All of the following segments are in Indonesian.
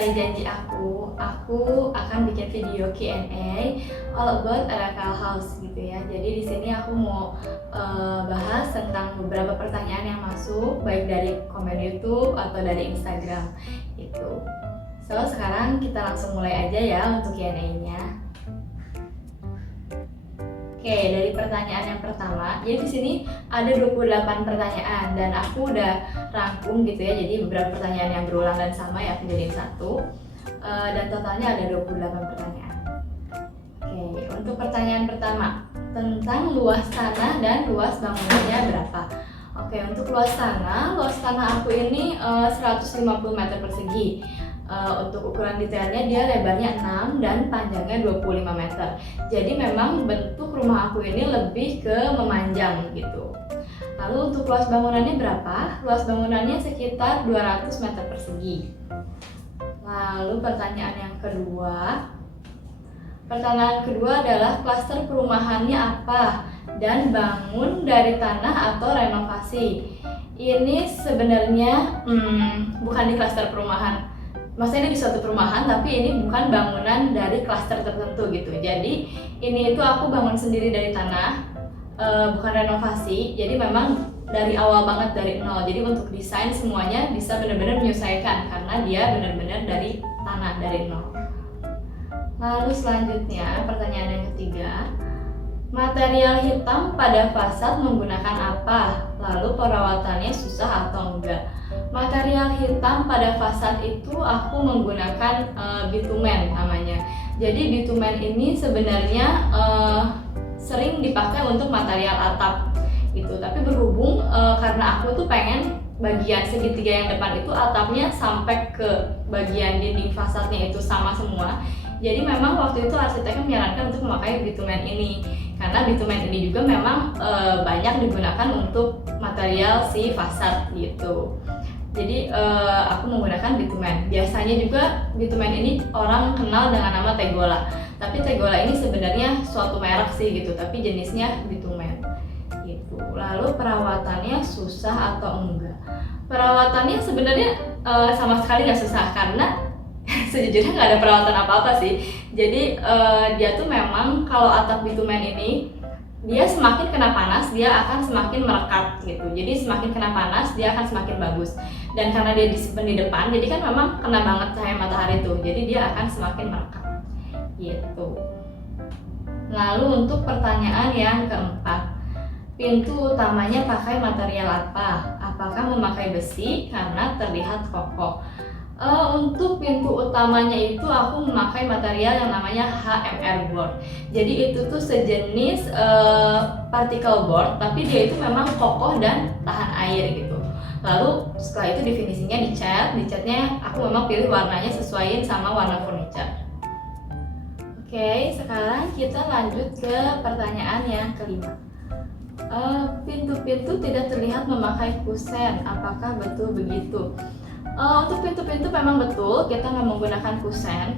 sesuai janji aku akan bikin video Q&A all about Aracal House gitu ya. Jadi di sini aku mau bahas tentang beberapa pertanyaan yang masuk baik dari komen YouTube atau dari Instagram gitu. So sekarang kita langsung mulai aja ya untuk Q&A-nya. Oke, dari pertanyaan yang pertama, jadi di sini ada 28 pertanyaan dan aku udah rangkum gitu ya. Jadi beberapa pertanyaan yang berulang dan sama ya aku jadiin satu. Dan totalnya ada 28 pertanyaan. Oke, untuk pertanyaan pertama, tentang luas tanah dan luas bangunannya berapa? Oke, untuk luas tanah aku ini 150 meter persegi. Untuk ukuran detailnya dia lebarnya 6 dan panjangnya 25 meter. Jadi memang bentuk rumah aku ini lebih ke memanjang gitu. Lalu untuk luas bangunannya berapa? Luas bangunannya sekitar 200 meter persegi. Lalu pertanyaan kedua adalah klaster perumahannya apa dan bangun dari tanah atau renovasi. Ini sebenarnya bukan di klaster perumahan. Maksudnya ini di suatu perumahan, tapi ini bukan bangunan dari klaster tertentu gitu. Jadi ini itu aku bangun sendiri dari tanah, bukan renovasi. Jadi memang dari awal banget dari nol. Jadi untuk desain semuanya bisa benar-benar menyesuaikan karena dia benar-benar dari tanah, dari nol. Lalu selanjutnya pertanyaan yang ketiga, material hitam pada fasad menggunakan apa? Lalu perawatannya susah atau enggak? Material hitam pada fasad itu aku menggunakan bitumen namanya. Jadi bitumen ini sebenarnya sering dipakai untuk material atap gitu. Tapi berhubung karena aku tuh pengen bagian segitiga yang depan itu atapnya sampai ke bagian dinding fasadnya itu sama semua. Jadi memang waktu itu arsiteknya menyarankan untuk memakai bitumen ini. Karena bitumen ini juga memang banyak digunakan untuk material si fasad gitu. Jadi aku menggunakan bitumen. Biasanya juga bitumen ini orang kenal dengan nama Tegola. Tapi Tegola ini sebenarnya suatu merek sih gitu, tapi jenisnya bitumen gitu. Lalu perawatannya susah atau enggak? Perawatannya sebenarnya sama sekali nggak susah karena sejujurnya nggak ada perawatan apa-apa sih. Jadi dia tuh memang kalau atap bitumen ini dia semakin kena panas dia akan semakin merekat gitu. Jadi semakin kena panas dia akan semakin bagus. Dan karena dia disimpan di depan, jadi kan memang kena banget cahaya matahari tuh. Jadi dia akan semakin merekat gitu. Lalu untuk pertanyaan yang keempat, pintu utamanya pakai material apa? Apakah memakai besi karena terlihat kokoh? Untuk pintu utamanya itu aku memakai material yang namanya HMR board. Jadi itu tuh sejenis particle board, tapi dia itu memang kokoh dan tahan air gitu. Lalu setelah itu definisinya dicatnya aku memang pilih warnanya sesuaiin sama warna furniture. Oke, sekarang kita lanjut ke pertanyaan yang kelima. Pintu-pintu tidak terlihat memakai kusen, apakah betul begitu? Untuk pintu-pintu memang betul kita nggak menggunakan kusen.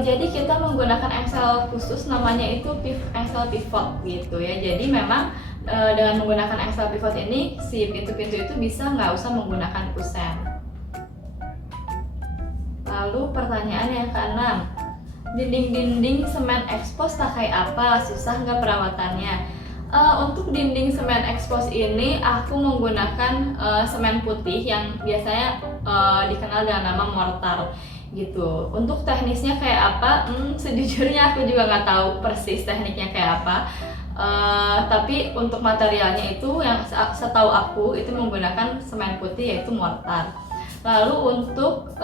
Jadi kita menggunakan engsel khusus namanya itu engsel pivot gitu ya. Jadi memang dengan menggunakan engsel pivot ini si pintu-pintu itu bisa nggak usah menggunakan kusen. Lalu pertanyaan yang keenam, dinding-dinding semen ekspos pakai apa? Susah nggak perawatannya? Untuk dinding semen ekspos ini aku menggunakan semen putih yang biasanya dikenal dengan nama mortar gitu. Untuk teknisnya kayak apa? Sejujurnya aku juga nggak tahu persis tekniknya kayak apa. Tapi untuk materialnya itu yang setahu aku itu menggunakan semen putih yaitu mortar. Lalu untuk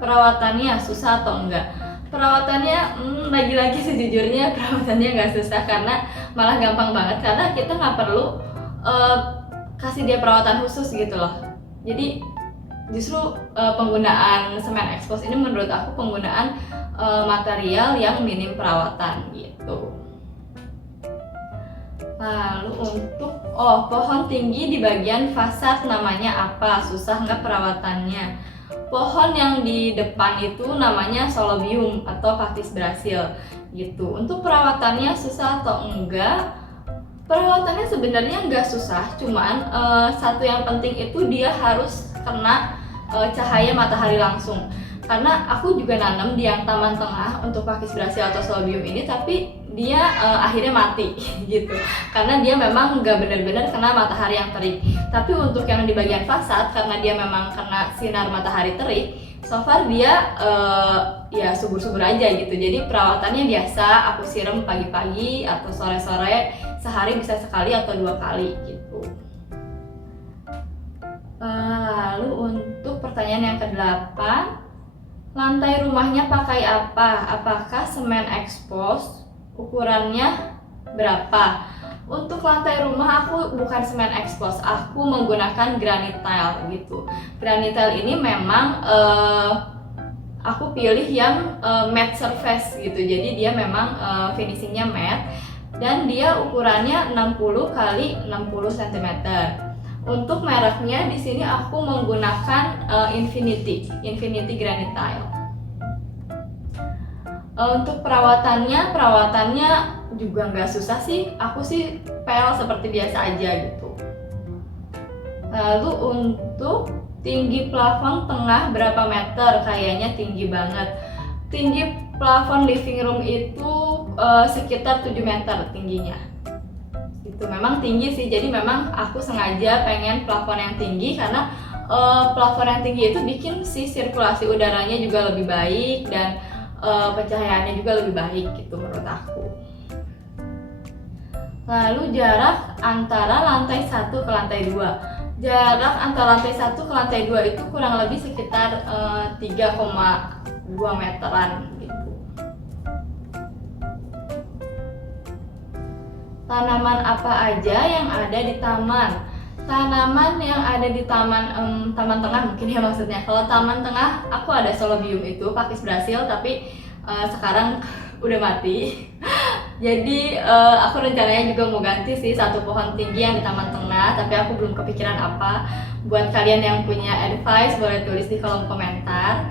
perawatannya susah atau enggak? Perawatannya lagi-lagi sejujurnya perawatannya nggak susah karena malah gampang banget karena kita nggak perlu kasih dia perawatan khusus gitu loh. Jadi justru penggunaan semen ekspos ini menurut aku penggunaan material yang minim perawatan gitu. Lalu untuk pohon tinggi di bagian fasad namanya apa? Susah nggak perawatannya? Pohon yang di depan itu namanya Solobium atau Cactus Brasil gitu. Untuk perawatannya susah atau enggak? Perawatannya sebenarnya nggak susah, cuman satu yang penting itu dia harus kena cahaya matahari langsung. Karena aku juga nanam di yang taman tengah untuk Pakis Brasil atau Celebium ini, tapi dia akhirnya mati gitu. Karena dia memang nggak benar-benar kena matahari yang terik. Tapi untuk yang di bagian fasad, karena dia memang kena sinar matahari terik, so far dia ya subur-subur aja gitu. Jadi perawatannya biasa, aku siram pagi-pagi atau sore-sore, sehari bisa sekali atau 2 kali gitu. Lalu untuk pertanyaan yang ke-8, lantai rumahnya pakai apa? Apakah semen expose? Ukurannya berapa? Untuk lantai rumah aku bukan semen expose, aku menggunakan granite tile gitu. Granite tile ini memang aku pilih yang matte surface gitu. Jadi dia memang finishingnya matte dan dia ukurannya 60 kali 60 cm. Untuk mereknya di sini aku menggunakan Infinity Granite Tile. Untuk perawatannya juga nggak susah sih. Aku sih pel seperti biasa aja gitu. Lalu untuk tinggi plafon tengah berapa meter? Kayaknya tinggi banget. Tinggi plafon living room itu sekitar 7 meter tingginya. Itu memang tinggi sih, jadi memang aku sengaja pengen plafon yang tinggi karena plafon yang tinggi itu bikin si sirkulasi udaranya juga lebih baik dan pencahayaannya juga lebih baik gitu menurut aku. Lalu jarak antara lantai 1 ke lantai 2. Jarak antara lantai 1 ke lantai 2 itu kurang lebih sekitar 3,2 meteran gitu. Tanaman apa aja yang ada di taman? Tanaman yang ada di taman tengah mungkin ya maksudnya. Kalau taman tengah aku ada Celebium itu Pakis Brasil, tapi sekarang udah mati. Jadi aku rencananya juga mau ganti sih satu pohon tinggi yang di taman tengah, tapi aku belum kepikiran apa. Buat kalian yang punya advice boleh tulis di kolom komentar.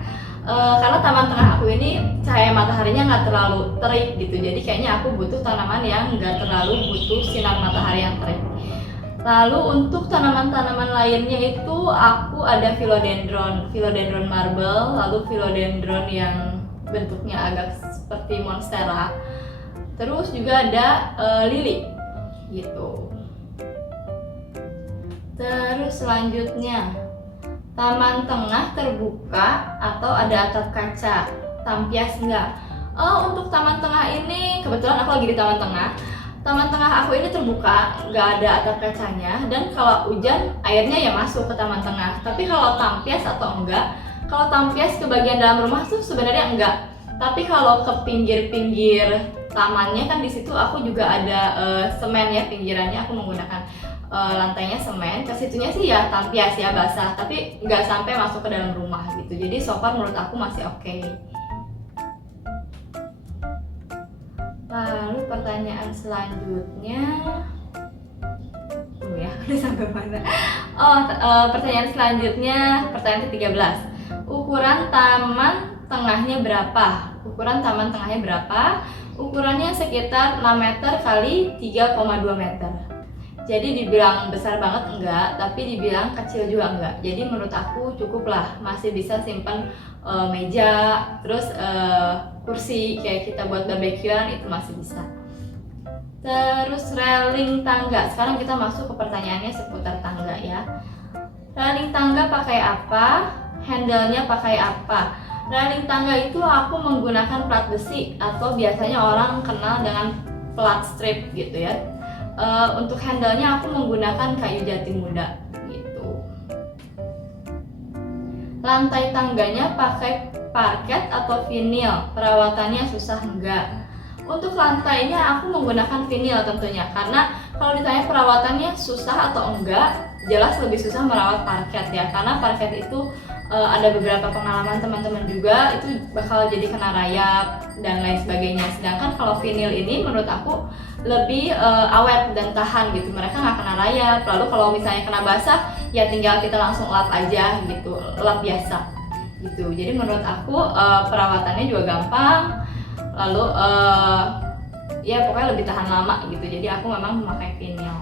Karena taman tengah aku ini cahaya mataharinya nggak terlalu terik gitu, jadi kayaknya aku butuh tanaman yang nggak terlalu butuh sinar matahari yang terik. Lalu untuk tanaman-tanaman lainnya itu aku ada philodendron marble, lalu philodendron yang bentuknya agak seperti monstera, terus juga ada lili gitu. Terus selanjutnya, taman tengah terbuka atau ada atap kaca? Tampias enggak? Untuk taman tengah ini kebetulan aku lagi di taman tengah. Taman tengah aku ini terbuka, nggak ada atap kacanya, dan kalau hujan airnya ya masuk ke taman tengah. Tapi kalau tampias atau enggak? Kalau tampias ke bagian dalam rumah tuh sebenarnya enggak. Tapi kalau ke pinggir-pinggir tamannya kan di situ aku juga ada semen ya, pinggirannya aku menggunakan lantainya semen. Ke situnya sih ya tampias ya, basah, tapi nggak sampai masuk ke dalam rumah gitu. Jadi so far menurut aku masih oke. Lalu pertanyaan selanjutnya, ya udah sampai mana? Pertanyaan selanjutnya, pertanyaan ke-13. Ukuran taman tengahnya berapa? Ukurannya sekitar 6 meter kali 3,2 meter. Jadi dibilang besar banget enggak, tapi dibilang kecil juga enggak. Jadi menurut aku cukup lah, masih bisa simpan meja, terus kursi kayak kita buat barbekyuan itu masih bisa. Terus railing tangga. Sekarang kita masuk ke pertanyaannya seputar tangga ya. Railing tangga pakai apa? Handle-nya pakai apa? Railing tangga itu aku menggunakan plat besi atau biasanya orang kenal dengan plat strip gitu ya. Untuk handle-nya aku menggunakan kayu jati muda gitu. Lantai tangganya pakai parket atau vinil? Perawatannya susah enggak? Untuk lantainya aku menggunakan vinil tentunya, karena kalau ditanya perawatannya susah atau enggak, jelas lebih susah merawat parket ya, karena parket itu ada beberapa pengalaman teman-teman juga itu bakal jadi kena rayap dan lain sebagainya. Sedangkan kalau vinil ini menurut aku lebih awet dan tahan gitu, mereka nggak kena rayap. Lalu kalau misalnya kena basah ya tinggal kita langsung lap aja gitu, lap biasa gitu. Jadi menurut aku perawatannya juga gampang, lalu ya pokoknya lebih tahan lama gitu. Jadi aku memang memakai vinil.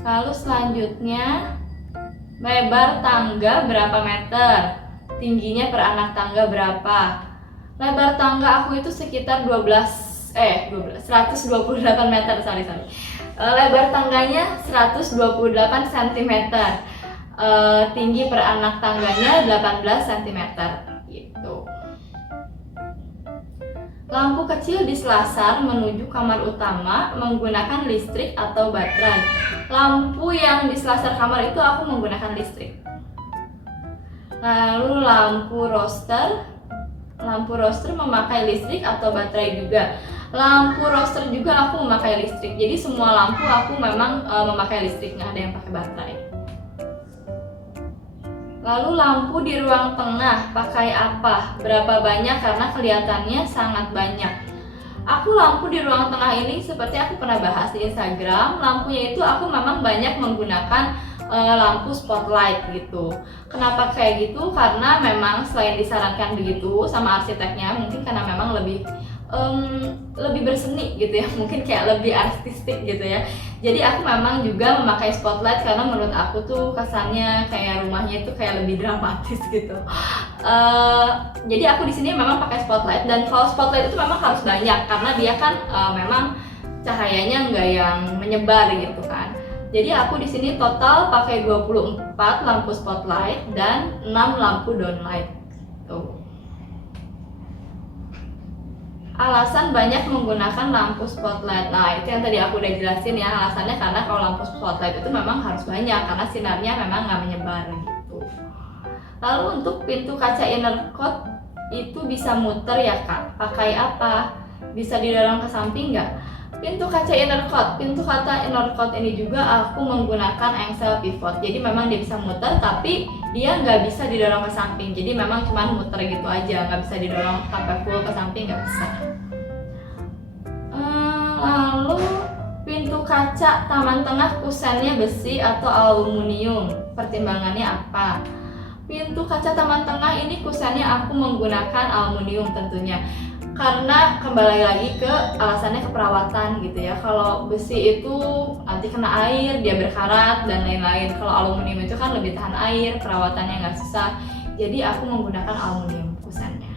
Lalu selanjutnya, Lebar tangga berapa meter? Tingginya per anak tangga berapa? Lebar tangga aku itu sekitar 128 meter, sorry. Lebar tangganya 128 cm. Tinggi per anak tangganya 18 cm gitu. Lampu kecil di selasar menuju kamar utama menggunakan listrik atau baterai. Lampu yang di selasar kamar itu aku menggunakan listrik. Lalu lampu roster memakai listrik atau baterai juga. Lampu roster juga aku memakai listrik. Jadi semua lampu aku memang memakai listrik, nggak ada yang pakai baterai. Lalu lampu di ruang tengah pakai apa? Berapa banyak? Karena kelihatannya sangat banyak. Aku lampu di ruang tengah ini seperti aku pernah bahas di Instagram. Lampunya itu aku memang banyak menggunakan lampu spotlight gitu. Kenapa kayak gitu? Karena memang selain disarankan begitu sama arsiteknya, mungkin karena memang lebih berseni gitu ya, mungkin kayak lebih artistik gitu ya. Jadi aku memang juga memakai spotlight karena menurut aku tuh kesannya kayak rumahnya itu kayak lebih dramatis gitu. Jadi aku di sini memang pakai spotlight, dan kalau spotlight itu memang harus banyak karena dia kan memang cahayanya nggak yang menyebar gitu kan. Jadi aku di sini total pakai 24 lampu spotlight dan 6 lampu downlight. Tuh. Alasan banyak menggunakan lampu spotlight. Nah, itu yang tadi aku udah jelasin ya. Alasannya karena kalau lampu spotlight itu memang harus banyak karena sinarnya memang nggak menyebar gitu. Lalu untuk pintu kaca inner court itu bisa muter ya Kak? Pakai apa? Bisa didorong ke samping nggak? Pintu kaca inner court ini juga aku menggunakan engsel pivot. Jadi memang dia bisa muter, tapi dia nggak bisa didorong ke samping. Jadi memang cuma muter gitu aja, nggak bisa didorong sampai full ke samping, nggak bisa. Lalu pintu kaca taman tengah kusennya besi atau aluminium, pertimbangannya apa? Pintu kaca taman tengah ini kusennya aku menggunakan aluminium tentunya, karena kembali lagi ke alasannya keperawatan gitu ya. Kalau besi itu nanti kena air, dia berkarat dan lain-lain. Kalau aluminium itu kan lebih tahan air, perawatannya nggak susah. Jadi aku menggunakan aluminium kusennya.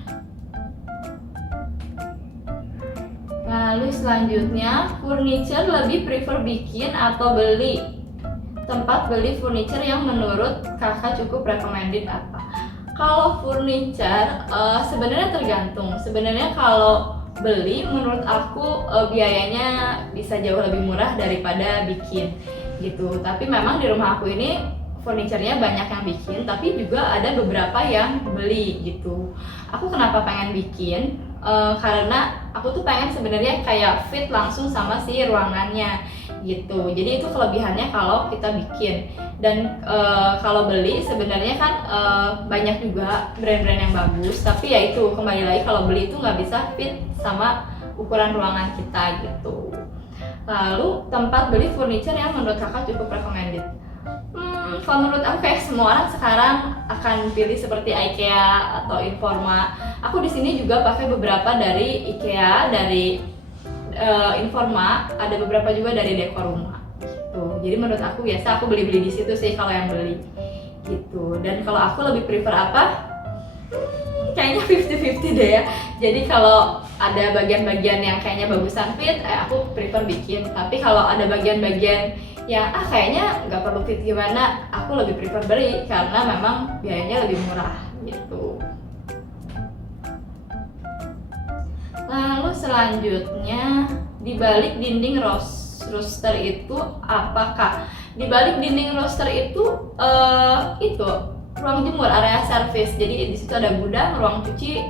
Lalu selanjutnya, furniture lebih prefer bikin atau beli? Tempat beli furniture yang menurut kakak cukup recommended apa? Kalau furniture sebenarnya tergantung. Sebenarnya kalau beli menurut aku biayanya bisa jauh lebih murah daripada bikin gitu. Tapi memang di rumah aku ini furniturnya banyak yang bikin, tapi juga ada beberapa yang beli gitu. Aku kenapa pengen bikin? Karena aku tuh pengen sebenarnya kayak fit langsung sama si ruangannya gitu. Jadi itu kelebihannya kalau kita bikin. Dan kalau beli sebenarnya kan banyak juga brand-brand yang bagus, tapi ya itu kembali lagi kalau beli itu nggak bisa fit sama ukuran ruangan kita gitu. Lalu tempat beli furniture yang menurut kakak cukup recommended? Kalau menurut aku kayak semua orang sekarang akan pilih seperti IKEA atau Informa. Aku di sini juga pakai beberapa dari IKEA, dari Informa, ada beberapa juga dari Dekor Rumah. Gitu. Jadi menurut aku biasa aku beli-beli di situ sih kalau yang beli. Gitu. Dan kalau aku lebih prefer apa? Kayaknya 50-50 deh ya. Jadi kalau ada bagian-bagian yang kayaknya bagusan fit, aku prefer bikin. Tapi kalau ada bagian-bagian yang kayaknya nggak perlu fit gimana, aku lebih prefer beli karena memang biayanya lebih murah gitu. Lalu selanjutnya, di balik dinding roster itu apakah? Di balik dinding roster itu ruang jemur, area service. Jadi di situ ada gudang, ruang cuci,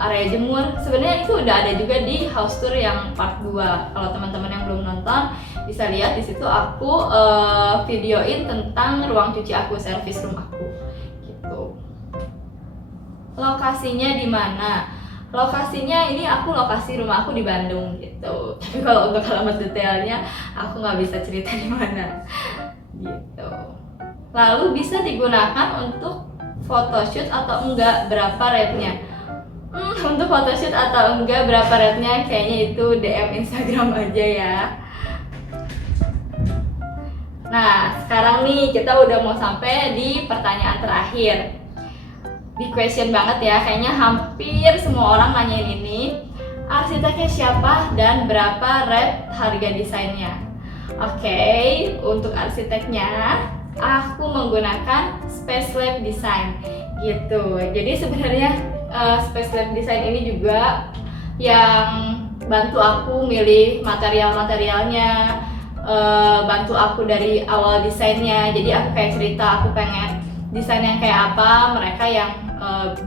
area jemur. Sebenarnya itu udah ada juga di house tour yang part 2. Kalau teman-teman yang belum nonton bisa lihat di situ aku videoin tentang ruang cuci aku, service room aku gitu. Lokasinya di mana? Lokasinya ini lokasi rumah aku di Bandung gitu. Tapi kalau untuk alamat detailnya aku nggak bisa cerita di mana gitu. Lalu bisa digunakan untuk photoshoot atau enggak, berapa rate-nya? Untuk photoshoot atau enggak berapa rate-nya, kayaknya itu DM Instagram aja ya. Nah, sekarang nih kita udah mau sampai di pertanyaan terakhir. Big question banget ya, kayaknya hampir semua orang nanyain ini. Arsiteknya siapa dan berapa rate harga desainnya? Oke, untuk arsiteknya aku menggunakan Space Lab Design gitu. Jadi sebenarnya Space Lab Design ini juga yang bantu aku milih material-materialnya, bantu aku dari awal desainnya. Jadi aku kayak cerita aku pengen desain yang kayak apa, mereka yang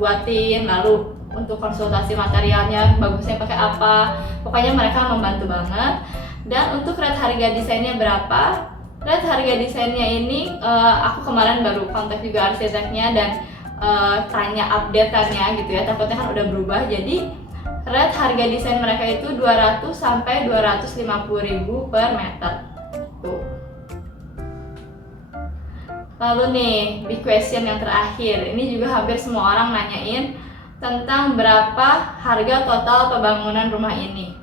buatin, lalu untuk konsultasi materialnya bagusnya pakai apa, pokoknya mereka membantu banget. Dan untuk rate harga desainnya berapa? Rate harga desainnya ini aku kemarin baru kontak juga arsiteknya dan tanya update-annya gitu ya, takutnya kan udah berubah. Jadi rate harga desain mereka itu 200 sampai 250.000 per meter. Tuh. Lalu nih, big question yang terakhir. Ini juga hampir semua orang nanyain tentang berapa harga total pembangunan rumah ini.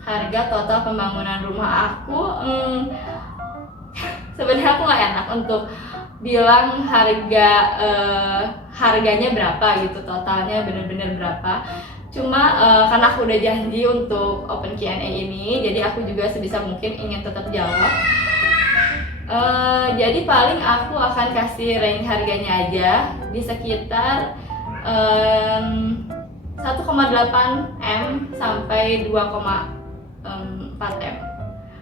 Harga total pembangunan rumah aku, sebenarnya aku nggak enak untuk bilang harganya berapa gitu, totalnya bener-bener berapa. Cuma karena aku udah janji untuk open Q&A ini, jadi aku juga sebisa mungkin ingin tetap jawab. Jadi paling aku akan kasih range harganya aja di sekitar 1,8 M sampai 2,4 M.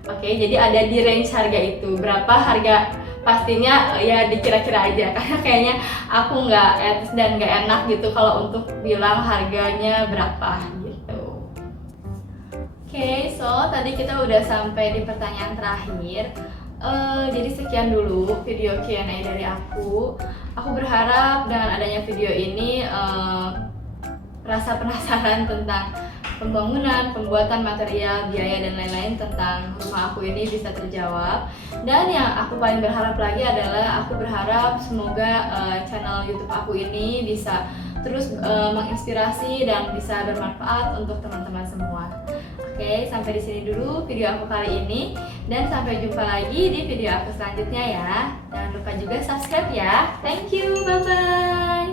Oke, jadi ada di range harga itu. Berapa harga pastinya ya dikira-kira aja, karena kayaknya aku nggak etis dan nggak enak gitu kalau untuk bilang harganya berapa gitu. Oke, so tadi kita udah sampai di pertanyaan terakhir. Jadi sekian dulu video Q&A dari aku. Aku berharap dengan adanya video ini rasa penasaran tentang pembangunan, pembuatan material, biaya dan lain-lain tentang rumah aku ini bisa terjawab. Dan yang aku paling berharap lagi adalah aku berharap semoga channel YouTube aku ini bisa terus menginspirasi dan bisa bermanfaat untuk teman-teman semua. Oke, sampai di sini dulu video aku kali ini dan sampai jumpa lagi di video aku selanjutnya ya. Jangan lupa juga subscribe ya. Thank you, bye bye.